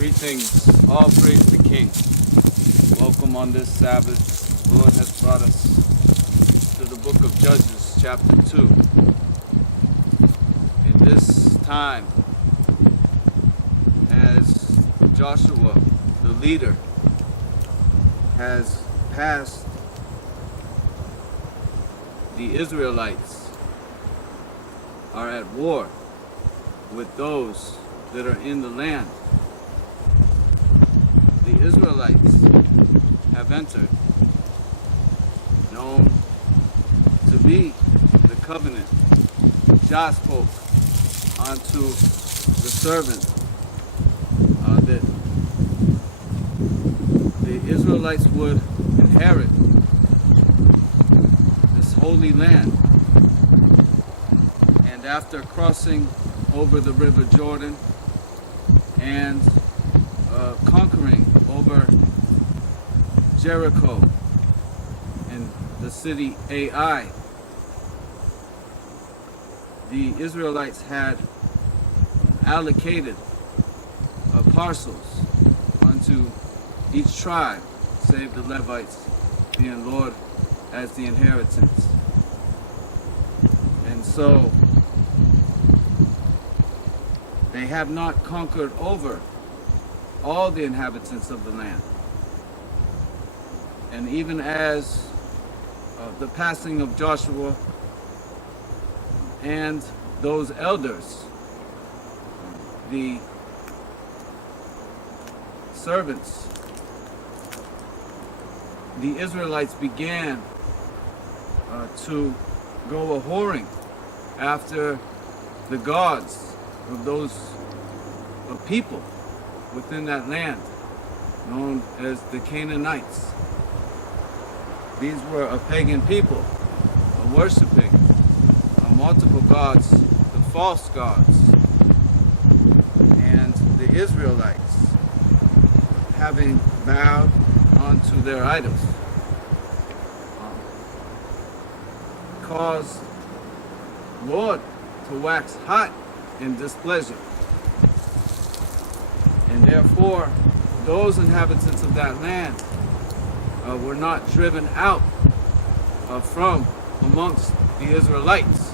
Greetings, all praise the King. Welcome on this Sabbath. The Lord has brought us to the book of Judges, chapter 2. In this time, as Joshua, the leader, has passed, the Israelites are at war with those that are in the land. The Israelites have entered, known to be the covenant. Jah spoke unto the servant that the Israelites would inherit this holy land. And after crossing over the river Jordan and conquering over Jericho and the city Ai, the Israelites had allocated parcels unto each tribe, save the Levites being Lord as the inheritance. And so they have not conquered over all the inhabitants of the land. And even as the passing of Joshua and those elders, the servants, the Israelites began to go a-whoring after the gods of those people within that land, known as the Canaanites. These were a pagan people, worshiping multiple gods, the false gods. And the Israelites, having bowed unto their idols, caused Lord to wax hot in displeasure. And therefore, those inhabitants of that land were not driven out from amongst the Israelites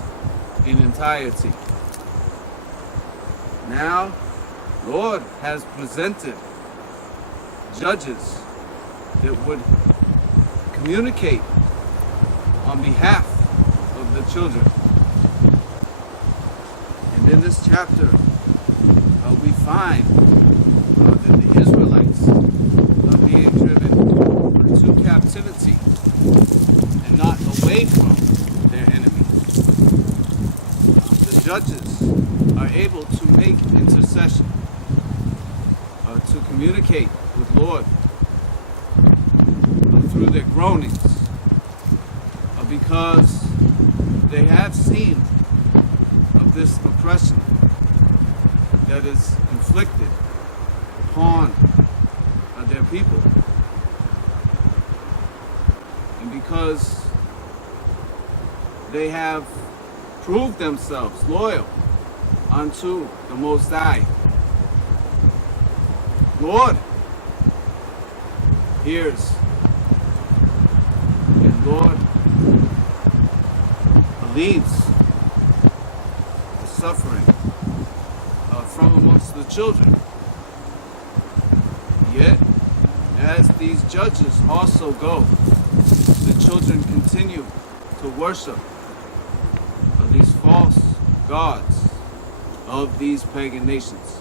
in entirety. Now, Lord has presented judges that would communicate on behalf of the children. And in this chapter, we find that the Israelites are being driven to captivity and not away from their enemies. The judges are able to make intercession, to communicate with Lord through their groanings, because they have seen of this oppression that is inflicted upon their people. And because they have proved themselves loyal unto the Most High, Lord hears, and Lord believes the suffering from amongst the children. Yet, as these judges also go, the children continue to worship these false gods of these pagan nations.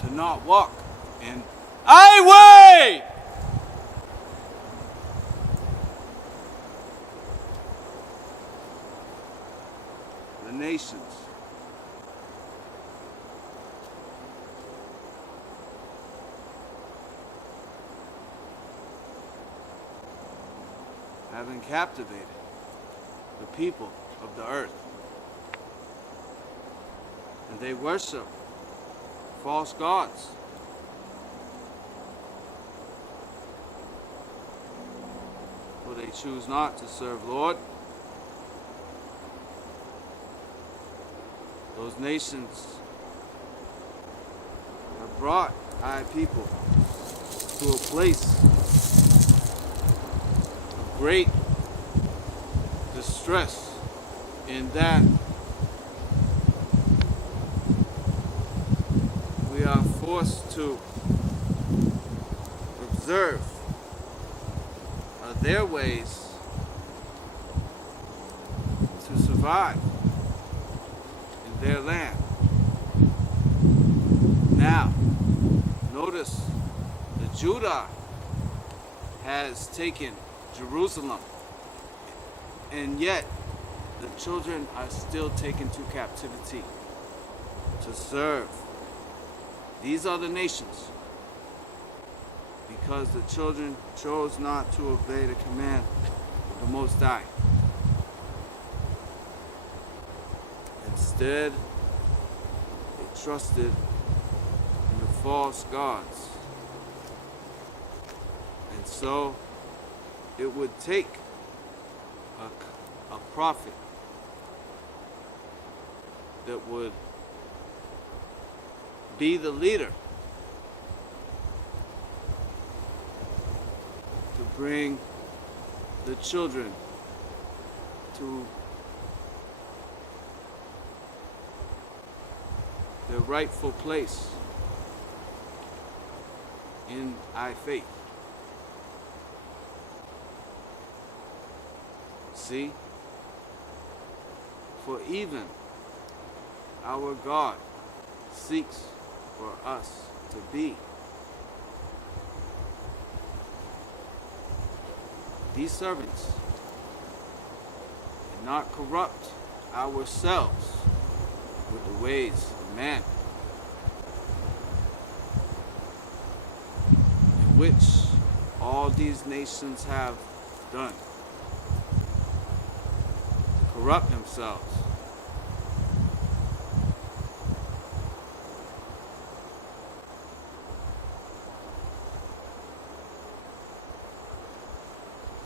To not walk in I way. The nations having captivated the people of the earth, and they worship false gods. they choose not to serve Lord. Those nations have brought our people to a place of great distress in that we are forced to observe their ways to survive in their land. Now, notice that Judah has taken Jerusalem, and yet the children are still taken to captivity to serve these other nations, because the children chose not to obey the command of the Most High. Instead, they trusted in the false gods. And so, it would take a prophet that would be the leader to bring the children to their rightful place in our faith. See? For even our God seeks for us to be these servants and not corrupt ourselves with the ways of man, in which all these nations have done, corrupt themselves.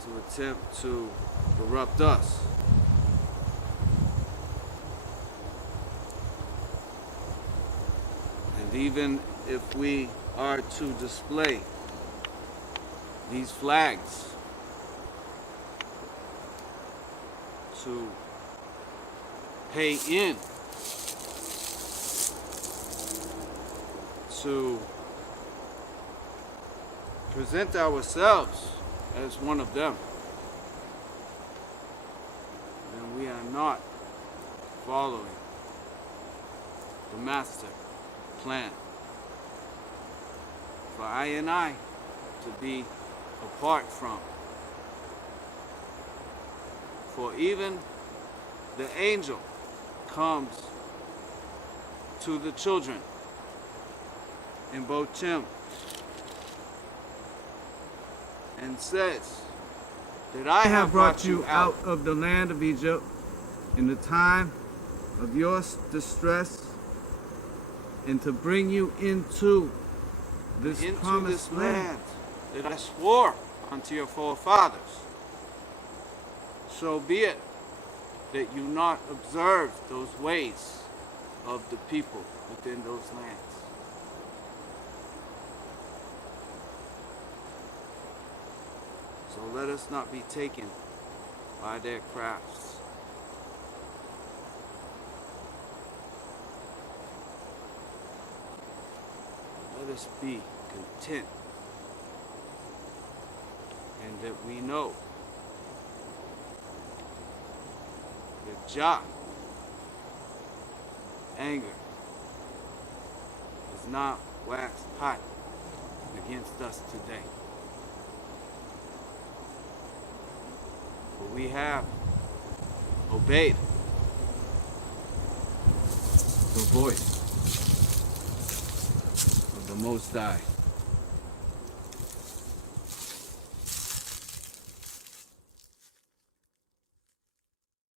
To attempt to corrupt us. And even if we are to display these flags to pay in to present ourselves as one of them, then we are not following the master plan for I and I to be apart from. For even the angel comes to the children in Bochim and says that I have brought you out of the land of Egypt in the time of your distress, and to bring you into this promised land that I swore unto your forefathers. So be it that you not observe those ways of the people within those lands. So let us not be taken by their crafts. Let us be content, and that we know that Jah anger is not waxed hot against us today. For we have obeyed the voice of the Most High.